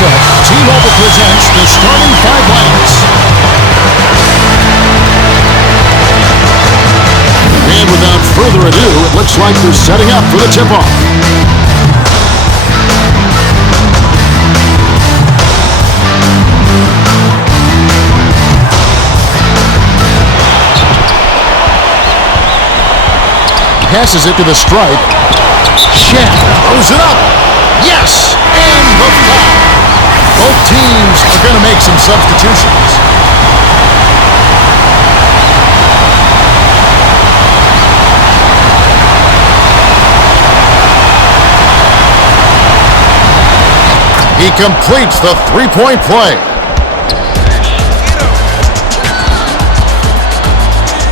T-Mobile presents the starting 5 lanes. And without further ado, it looks like they're setting up for the tip-off. Passes it to the stripe. Shen throws it up. Yes! And the foul. Both teams are going to make some substitutions. He completes the three-point play.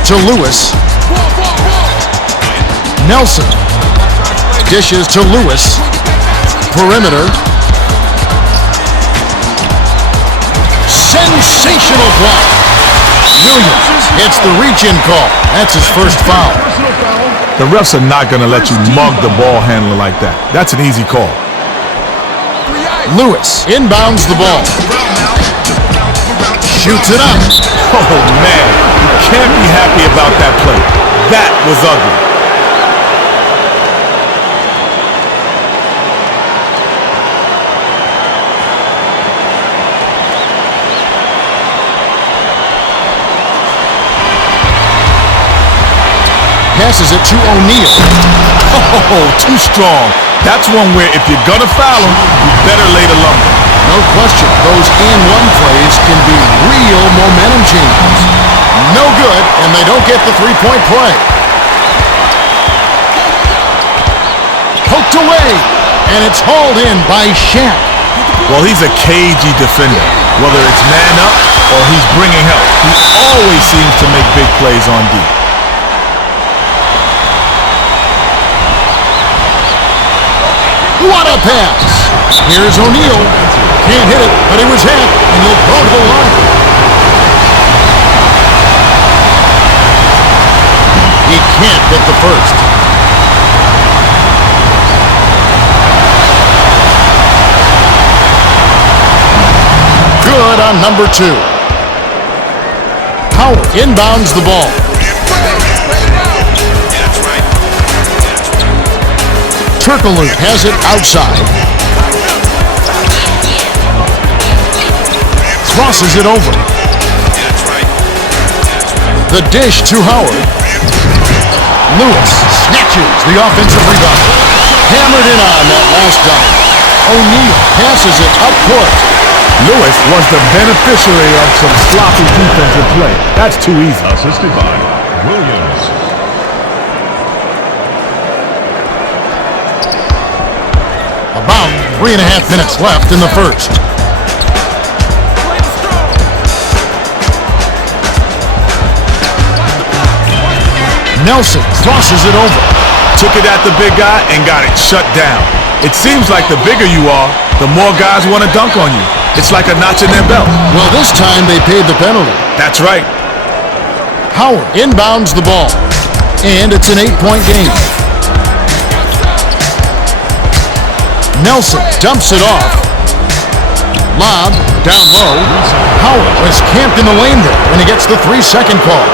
To Lewis. Nelson. Dishes to Lewis. Perimeter. Sensational block. Williams hits the reach-in call. That's his first foul. The refs are not going to let you mug the ball handler like that. That's an easy call. Lewis inbounds the ball. Shoots it up. Oh, man. You can't be happy about that play. That was ugly. Passes it to O'Neal. Oh, too strong. That's one where if you're going to foul him, you better lay the lumber. No question, those and-one plays can be real momentum changers. No good, and they don't get the three-point play. Poked away, and it's hauled in by Shaq. Well, he's a cagey defender. Whether it's man up or he's bringing help, he always seems to make big plays on D. What a pass! Here's O'Neal. Can't hit it, but he was hit, and he'll go to the line. He can't hit the first. Good on number 2. Howard inbounds the ball. Turkoglu has it outside. Crosses it over. The dish to Howard. Lewis snatches the offensive rebound. Hammered in on that last dunk. O'Neal passes it up court. Lewis was the beneficiary of some sloppy defensive play. That's too easy. Assisted by Williams. About 3.5 minutes left in the first. Nelson crosses it over. Took it at the big guy and got it shut down. It seems like the bigger you are, the more guys want to dunk on you. It's like a notch in their belt. Well, this time they paid the penalty. That's right. Howard inbounds the ball. And it's an 8-point game. Nelson dumps it off. Lob down low. Howard was camped in the lane there, and he gets the 3-second call.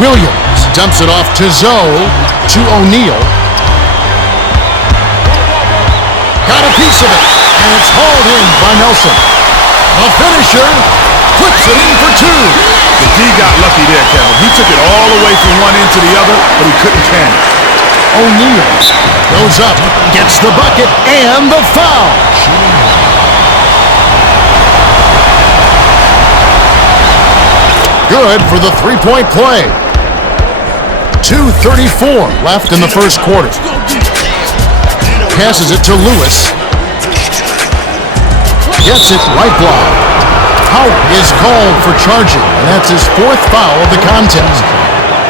Williams dumps it off to Zoe, to O'Neal. Got a piece of it, and it's hauled in by Nelson. A finisher, puts it in for 2. The D got lucky there, Kevin. He took it all the way from one end to the other, but he couldn't can it. O'Neal goes up, gets the bucket, and the foul. Good for the 3-point play. 2:34 left in the first quarter. Passes it to Lewis. Gets it right block. Howard is called for charging, and that's his 4th foul of the contest.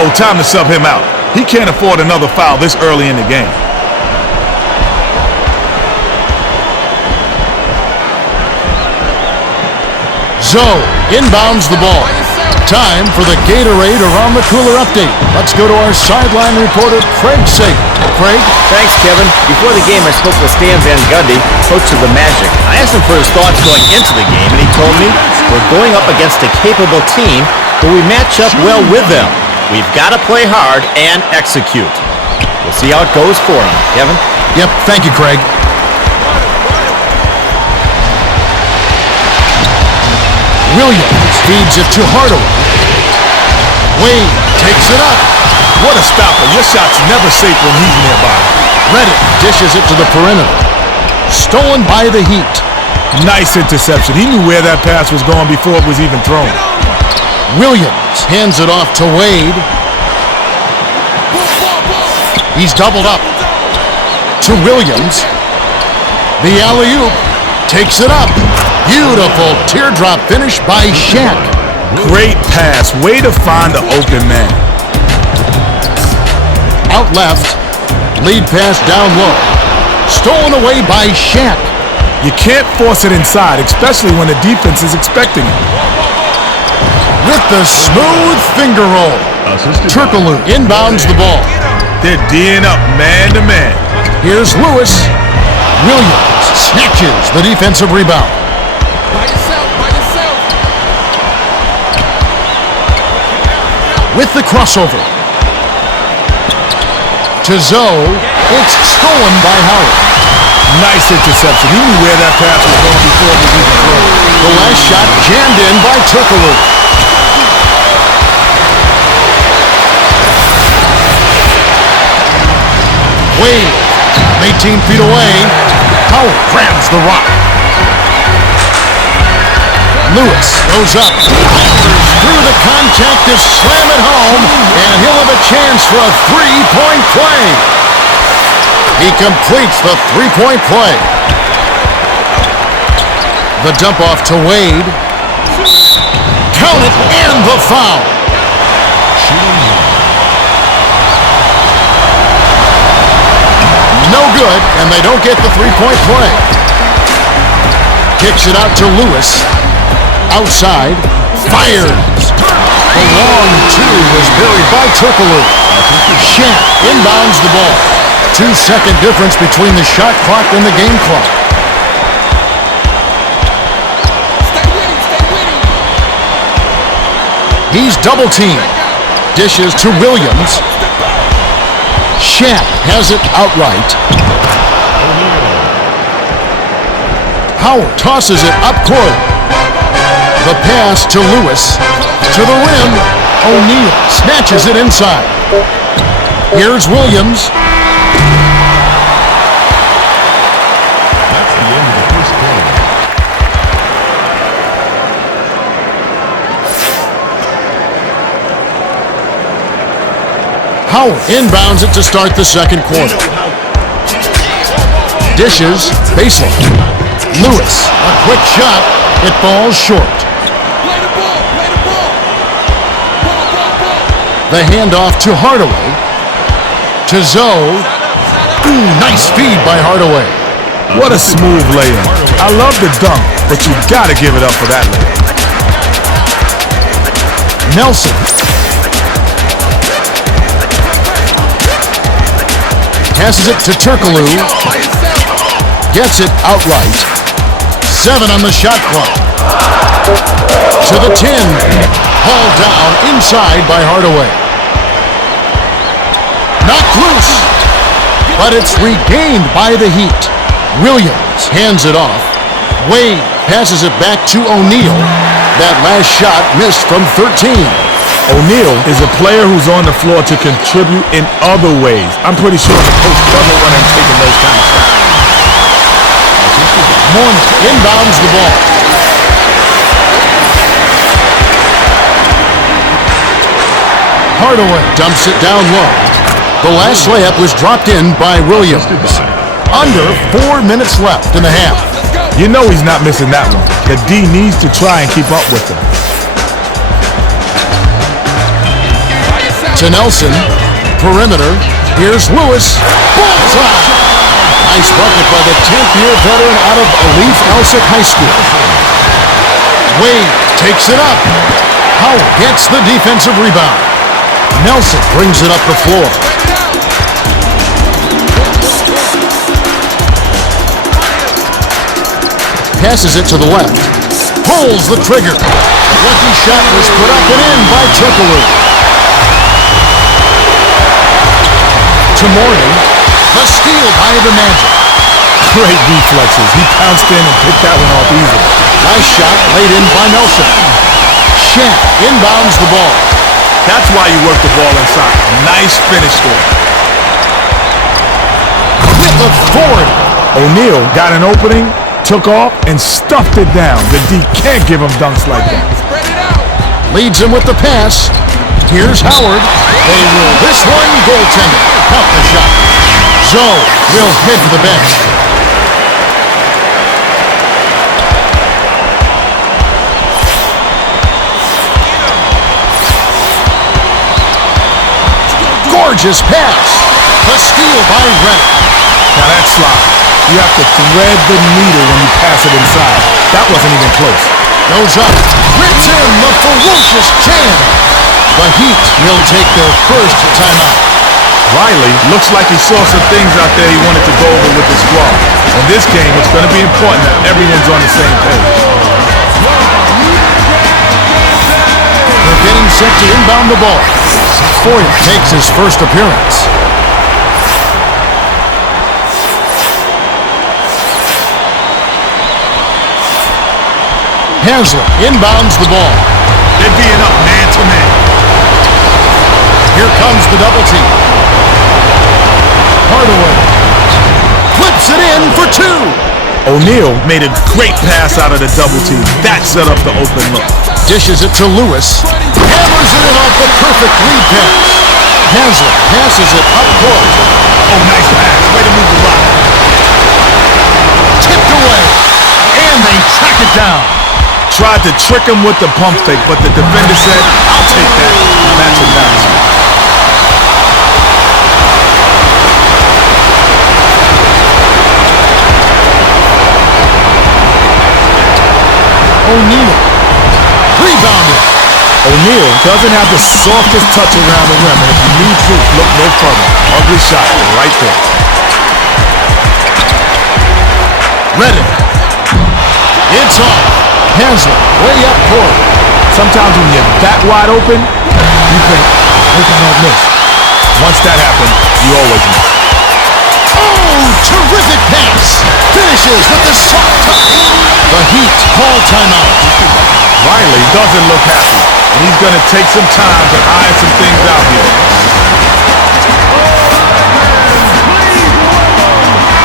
Oh, time to sub him out. He can't afford another foul this early in the game. Zoe inbounds the ball. Time for the Gatorade Around the Cooler update. Let's go to our sideline reporter, Craig Sager. Craig? Thanks, Kevin. Before the game, I spoke with Stan Van Gundy, coach of the Magic. I asked him for his thoughts going into the game, and he told me, we're going up against a capable team, but we match up well with them. We've got to play hard and execute. We'll see how it goes for him. Kevin? Yep, thank you, Craig. Williams feeds it to Hardaway. Wade takes it up. What a stopper. Your shot's never safe when he's nearby. Reddick dishes it to the perimeter. Stolen by the Heat. Nice interception. He knew where that pass was going before it was even thrown. Williams hands it off to Wade. He's doubled up. To Williams. The alley-oop. Takes it up. Beautiful teardrop finish by Shaq. Great pass. Way to find the open man. Out left. Lead pass down low. Stolen away by Shaq. You can't force it inside, especially when the defense is expecting it. With the smooth finger roll. Turkoglu inbounds the ball. They're D'ing up man to man. Here's Lewis. Williams snatches the defensive rebound. By yourself. With the crossover. To Zoe. It's stolen by Howard. Nice interception. He knew where that pass was going before it was even thrown. The last shot jammed in by Turkoglu. Wade, 18 feet away. Howard grabs the rock. Lewis goes up. Hammers through the contact to slam it home, and he'll have a chance for a 3-point play. He completes the 3-point play. The dump off to Wade. Count it, and the foul. No good, and they don't get the three-point play. Kicks it out to Lewis. Outside. Fires. The long two was buried by Turkoglu. Shat inbounds the ball. 2-second difference between the shot clock and the game clock. He's double-teamed. Dishes to Williams. Shat has it outright. Howard tosses it up court. The pass to Lewis. To the rim. O'Neal snatches it inside. Here's Williams. That's the end of the first quarter. Howard inbounds it to start the second quarter. Dishes, baseline. Lewis, a quick shot. It falls short. The handoff to Hardaway. To Zoe. Ooh, nice feed by Hardaway. What a smooth layup. I love the dunk, but you gotta give it up for that layup. Nelson. Passes it to Turkoglu. Gets it outright. 7 on the shot clock. To the 10. Hauled down inside by Hardaway. Knocked loose. But it's regained by the Heat. Williams hands it off. Wade passes it back to O'Neal. That last shot missed from 13. O'Neal is a player who's on the floor to contribute in other ways. I'm pretty sure the coach doesn't want him taking those kind of shots. Mourning inbounds the ball. Hardaway dumps it down low. The last layup was dropped in by Williams. Under 4 minutes left in the half. You know he's not missing that one. The D needs to try and keep up with him. To Nelson. Perimeter. Here's Lewis. Bullseye. Nice bucket by the 10th-year veteran out of Alif Elsik High School. Wade takes it up. Howard gets the defensive rebound. Nelson brings it up the floor. Passes it to the left. Pulls the trigger. A lucky shot was put up and in by Turkoglu. To Mourning. The steal by the Magic. Great reflexes. He pounced in and picked that one off easily. Nice shot laid in by Nelson. Shat inbounds the ball. That's why you work the ball inside. Nice finish there. With authority. O'Neal got an opening, took off, and stuffed it down. The D can't give him dunks like that. Leads him with the pass. Here's Howard. They rule this one goaltender. Caught the shot. Zoe will head to the bench. Gorgeous pass. The steal by Reddick. Now that's sloppy. You have to thread the needle when you pass it inside. That wasn't even close. Goes up. Rips in the ferocious jam. The Heat will take their first timeout. Riley looks like he saw some things out there he wanted to go over with the squad. In this game, it's going to be important that everyone's on the same page. They're getting set to inbound the ball. Foyt makes his first appearance. Haslett inbounds the ball. They're being up man to man. Here comes the double team. Hardaway flips it in for 2. O'Neal made a great pass out of the double team. That set up the open look. Dishes it to Lewis. Hammers it in off the perfect lead pass. Haslett passes it up court. Oh, nice pass. Way to move the rock. Tipped away. And they track it down. Tried to trick him with the pump fake, but the defender said, I'll take that. Now that's embarrassing. O'Neal. Rebounded. O'Neal doesn't have the softest touch around the rim, and if you need proof, look no further. Ugly shot right there. Reddit. It's off. Haslett way up court. Sometimes when you're that wide open, you think, I hope I don't miss. Once that happens, you always miss. Oh, terrific pass. Finishes with the soft touch. The Heat call timeout. Riley doesn't look happy, and he's going to take some time to iron some things out here.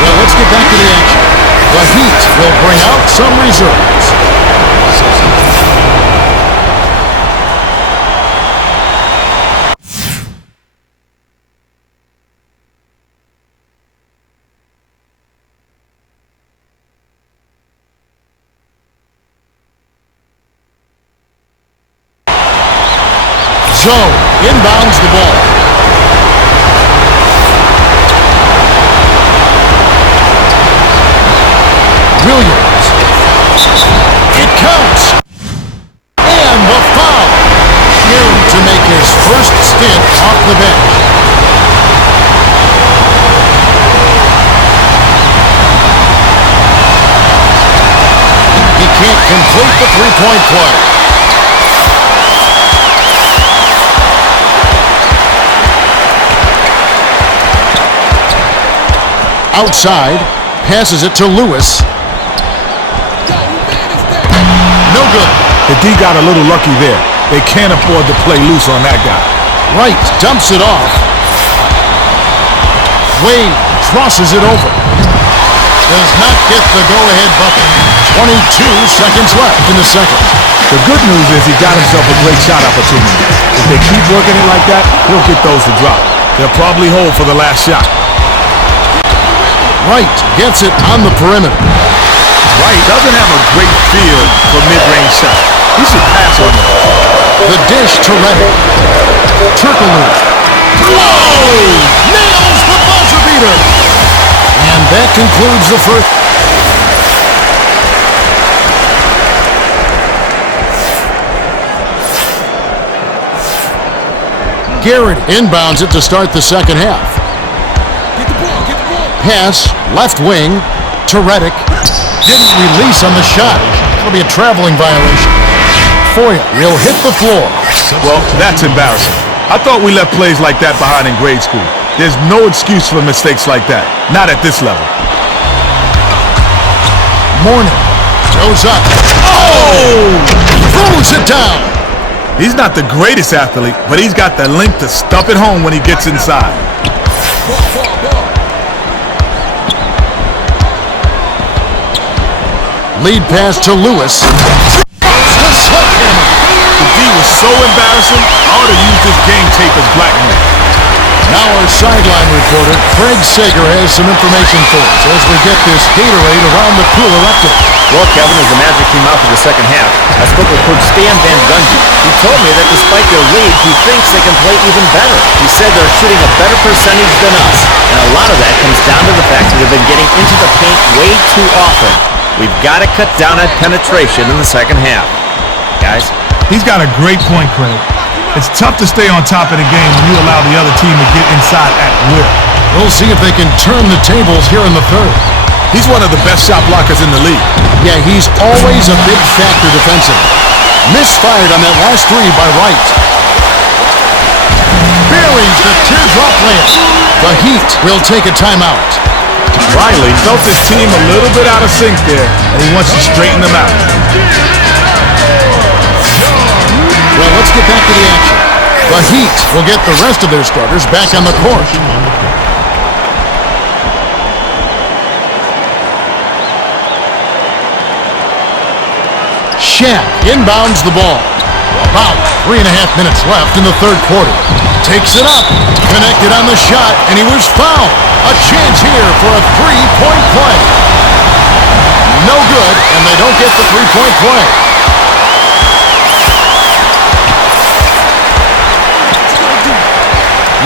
Well, let's get back to the action. The Heat will bring out some reserves. Joe inbounds the ball. Williams. It counts. And the foul. Here to make his first stint off the bench. He can't complete the three-point play. Outside, passes it to Lewis. No good. The D got a little lucky there. They can't afford to play loose on that guy. Wright dumps it off. Wade crosses it over. Does not get the go-ahead bucket. 22 seconds left in the second. The good news is he got himself a great shot opportunity. If they keep working it like that, he'll get those to drop. They'll probably hold for the last shot. Wright gets it on the perimeter. Wright doesn't have a great feel for mid-range shots. He should pass on them. The dish to Reddick. Turkoglu. Whoa! Nails the buzzer beater. And that concludes the first. Garrett inbounds it to start the second half. Pass, left wing, to Reddick. Didn't release on the shot. That'll be a traveling violation. Foyle will hit the floor. Well, that's embarrassing. I thought we left plays like that behind in grade school. There's no excuse for mistakes like that. Not at this level. Morning goes up. Oh! Throws it down. He's not the greatest athlete, but he's got the length to stuff it home when he gets inside. Lead pass to Lewis. The sledgehammer. The D was so embarrassing, I ought to use this game tape as blackmail. Now our sideline reporter, Craig Sager, has some information for us as we get this Gatorade around the cooler update. Well, Kevin, as the Magic came out for the second half, I spoke with Coach Stan Van Gundy. He told me that despite their lead, he thinks they can play even better. He said they're shooting a better percentage than us, and a lot of that comes down to the fact that they've been getting into the paint way too often. We've got to cut down on penetration in the second half. Guys? He's got a great point, Craig. It's tough to stay on top of the game when you allow the other team to get inside at will. We'll see if they can turn the tables here in the third. He's one of the best shot blockers in the league. Yeah, he's always a big factor defensively. Misfired on that last three by Wright. Buries the teardrop layup. The Heat will take a timeout. Riley felt his team a little bit out of sync there, and he wants to straighten them out. Well, let's get back to the action. The Heat will get the rest of their starters back on the court. Shaq inbounds the ball. About 3.5 minutes left in the third quarter. Takes it up. Connected on the shot, and he was fouled. A chance here for a three-point play. No good, and they don't get the three-point play.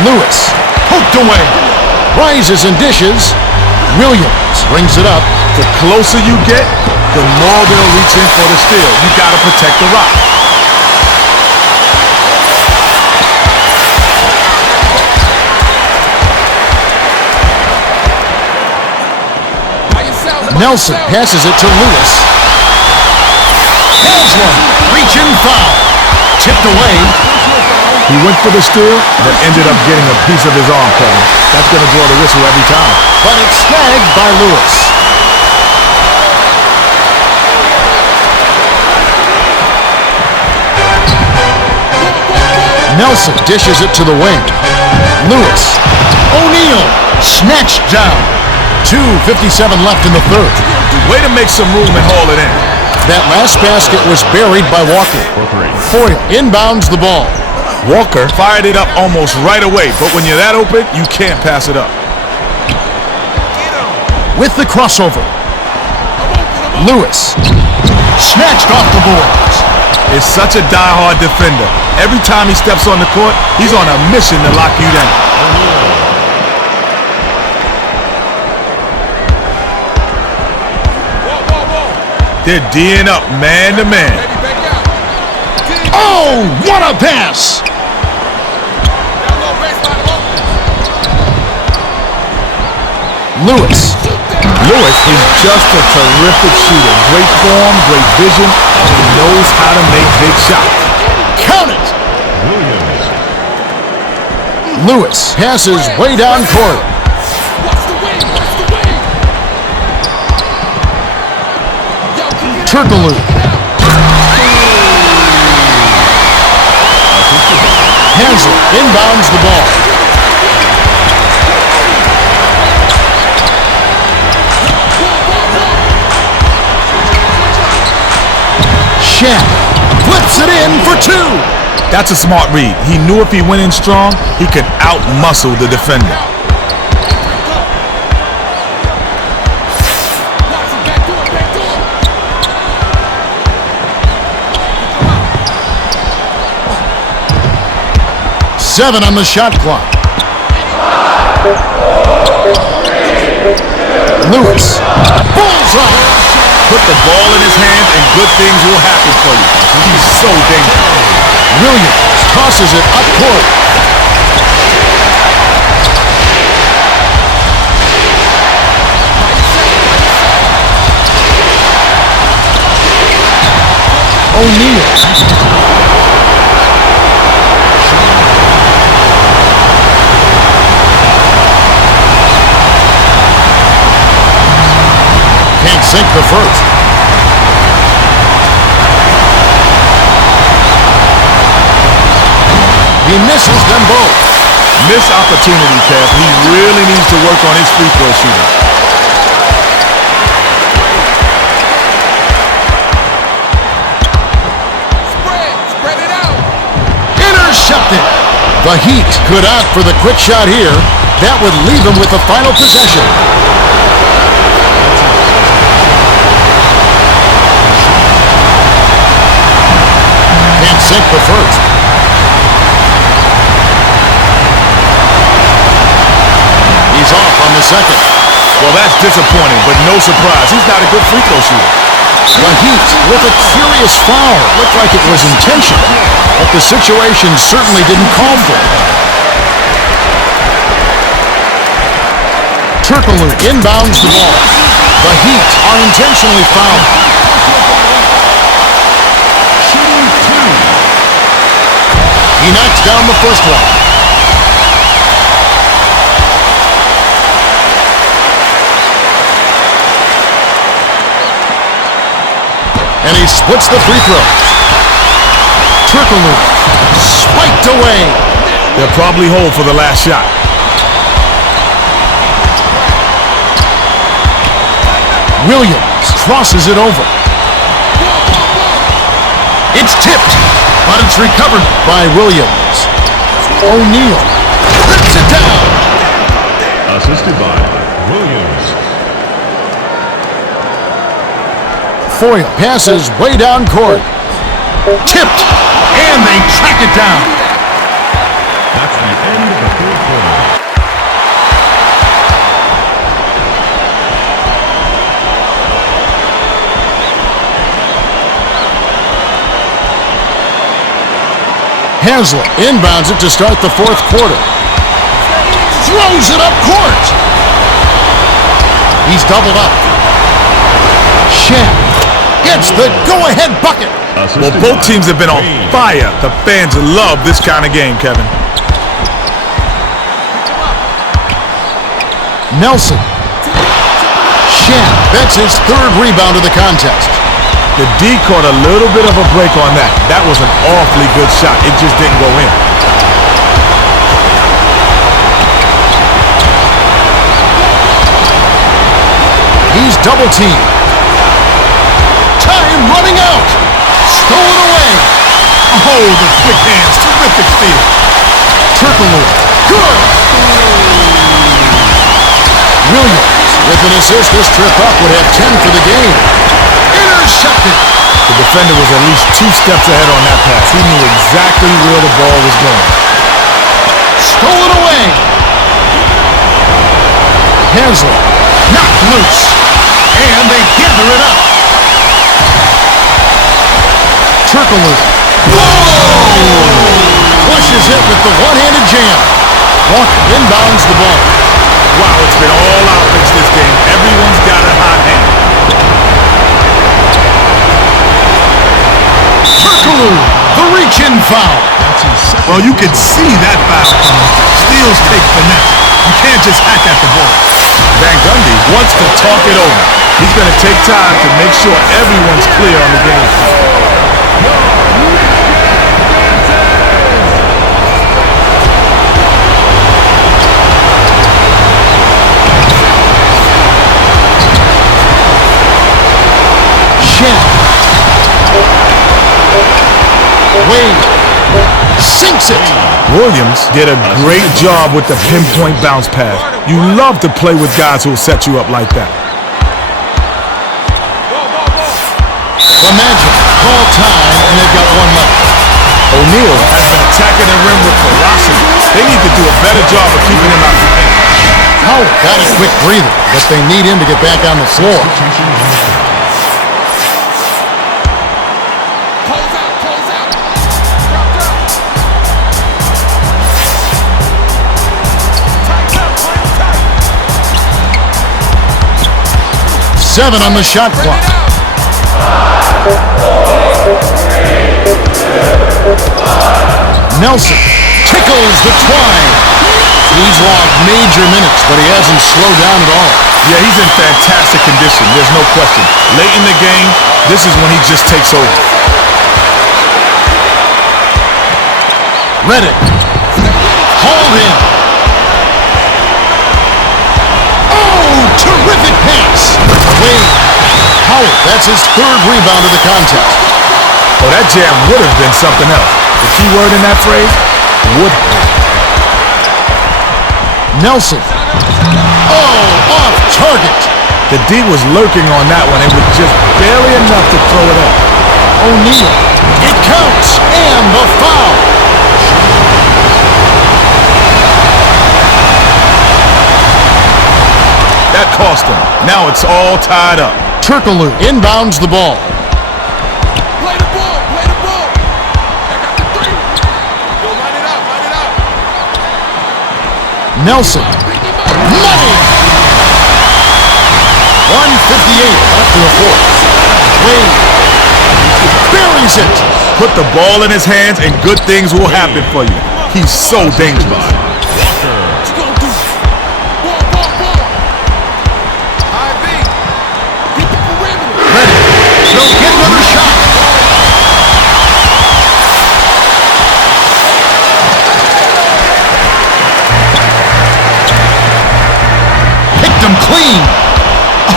Lewis, poked away. Rises and dishes. Williams brings it up. The closer you get, the more they'll reach in for the steal. You got to protect the rock. Nelson passes it to Lewis. Has one. Reaching foul. Tipped away. He went for the steal, but ended up getting a piece of his arm, Kevin. That's going to draw the whistle every time. But it's snagged by Lewis. Nelson dishes it to the wing. Lewis. O'Neal snatched down. 2:57 left in the third. Way to make some room and haul it in. That last basket was buried by Walker. Foyle inbounds the ball. Walker fired it up almost right away, but when you're that open, you can't pass it up. With the crossover. Lewis snatched off the boards. Is such a die-hard defender. Every time he steps on the court, he's on a mission to lock you down. They're D'ing up man to man. Oh, what a pass! Lewis. Lewis is just a terrific shooter. Great form, great vision, and he knows how to make big shots. Count it! Lewis passes way down court. Turkoglu. Hansel inbounds the ball. Shaq flips it in for two. That's a smart read. He knew if he went in strong, he could out-muscle the defender. Seven on the shot clock. Lewis. Bullseye. Put the ball in his hands and good things will happen for you. He's so dangerous. Williams tosses it up court. O'Neal. Can't sink the first. He misses them both. Missed opportunity, Kev. He really needs to work on his free throw shooting. Spread it out. Intercepted. The Heat could opt for the quick shot here. That would leave him with the final possession. Can't sink the first. He's off on the second. Well, that's disappointing, but no surprise. He's not a good free throw shooter. The Heat with a curious foul. Looked like it was intentional, but the situation certainly didn't call for it. Turkoglu inbounds the ball. The Heat are intentionally fouled. He knocks down the first one. And he splits the free throws. Turkoglu spiked away. They'll probably hold for the last shot. Williams crosses it over. It's tipped, but it's recovered by Williams. O'Neal rips it down. Assisted by Williams. foil. Passes way down court. Tipped. And they track it down. That's the end of the third quarter. Haslett inbounds it to start the fourth quarter. Throws it up court. He's doubled up. Shen gets the go-ahead bucket. Well, both teams have been on fire. The fans love this kind of game, Kevin. Nelson. Shen bets his third rebound of the contest. The D caught a little bit of a break on that. That was an awfully good shot. It just didn't go in. He's double-teamed. Time running out. Stolen away. Oh, the quick hands. Terrific steal. Turkoglu. Good. Williams with an assist. This trip up would have 10 for the game. Intercepted. The defender was at least 2 steps ahead on that pass. He knew exactly where the ball was going. Stolen away. Haslett knocked loose. And they gather it up. Turkoglu. Flushes it with the one-handed jam. Walker inbounds the ball. Wow, it's been all offense this game. Everyone's got a hot hand. Turkoglu, the reach-in foul. Well, you could see that foul coming. Steals take finesse. You can't just hack at the ball. Van Gundy wants to talk it over. He's going to take time to make sure everyone's clear on the game plan. Wade sinks it. Williams did a great job with the pinpoint bounce pass. You love to play with guys who will set you up like that. The Magic call time, and they've got one left. O'Neal has been attacking the rim with ferocity. They need to do a better job of keeping him out of the paint. Howard got a quick breather, but they need him to get back on the floor. Close out. 7 on the shot clock. Nelson tickles the twine. He's logged major minutes, but he hasn't slowed down at all. Yeah, he's in fantastic condition. There's no question. Late in the game, this is when he just takes over. Reddick. Hauled in. Oh, terrific pass. Wade. Howard, that's his third rebound of the contest. Oh, that jam would have been something else. The key word in that phrase, would have. Nelson. Oh, off target. The D was lurking on that one. It was just barely enough to throw it up. O'Neal. It counts. And the foul. That cost him. Now it's all tied up. Turkoglu inbounds the ball. Play the ball. I got the 3. Yo, line it up. Nelson. Money. 1:58 after the fourth. Wade buries it. Put the ball in his hands and good things will happen for you. He's so dangerous. What you gonna do? Ball. IV. Get the perimeter. Ready. He'll get another shot. Picked him clean.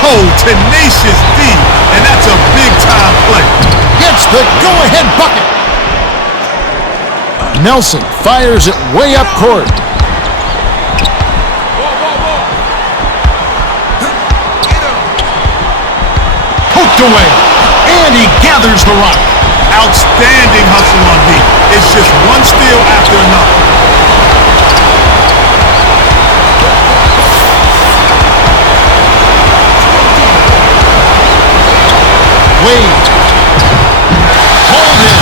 Oh, tenacious D, and that's a big-time play. Gets the go-ahead bucket. Nelson fires it way up court. Poked away. And he gathers the rock. Outstanding hustle on D. It's just one steal after another. Wade. Hold him.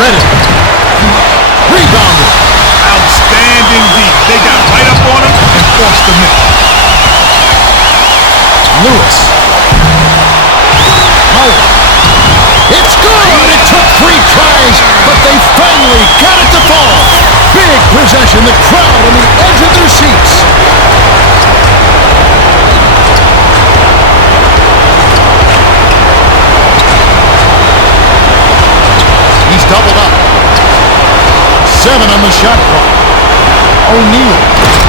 Ready. Rebounded. Outstanding D. They got right up on him and forced the miss. Lewis. Howard. It's good! It took 3 tries, but they finally got it to fall. Big possession. The crowd on the edge of their seats. He's doubled up. 7 on the shot clock. O'Neal.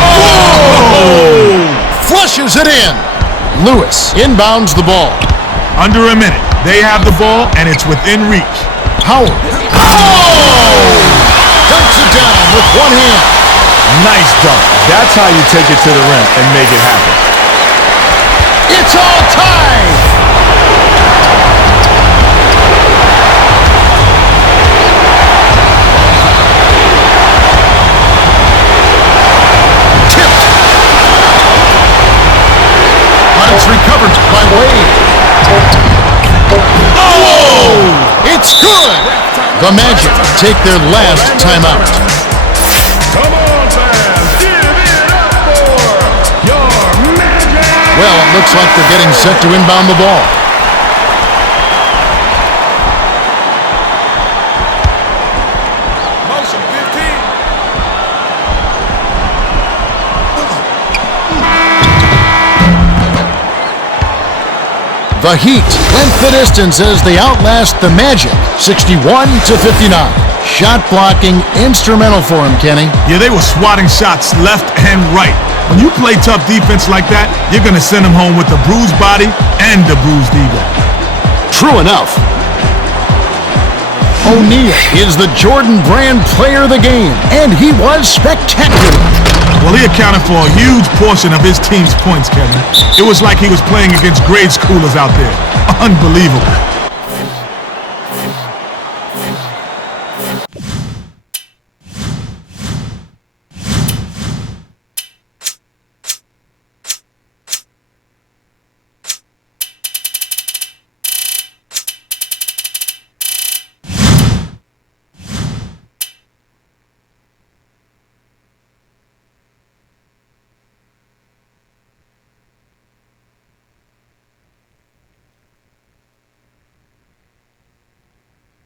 Oh! Flushes it in. Lewis inbounds the ball. Under a minute. They have the ball, and it's within reach. Howard. Oh! Dunks it down with one hand. Nice dunk. That's how you take it to the rim and make it happen. It's all tied. Tipped. But it's recovered by Wade. Oh! It's good! The Magic take their last timeout. Come on, fans, give it up for your Magic! Well, it looks like they're getting set to inbound the ball. Motion 15. The Heat went the distance as they outlast the Magic, 61-59. Shot blocking instrumental for him, Kenny. Yeah, they were swatting shots left and right. When you play tough defense like that, you're going to send them home with a bruised body and a bruised ego. True enough. O'Neal is the Jordan Brand player of the game, and he was spectacular. Well, he accounted for a huge portion of his team's points, Kevin. It was like he was playing against grade schoolers out there. Unbelievable.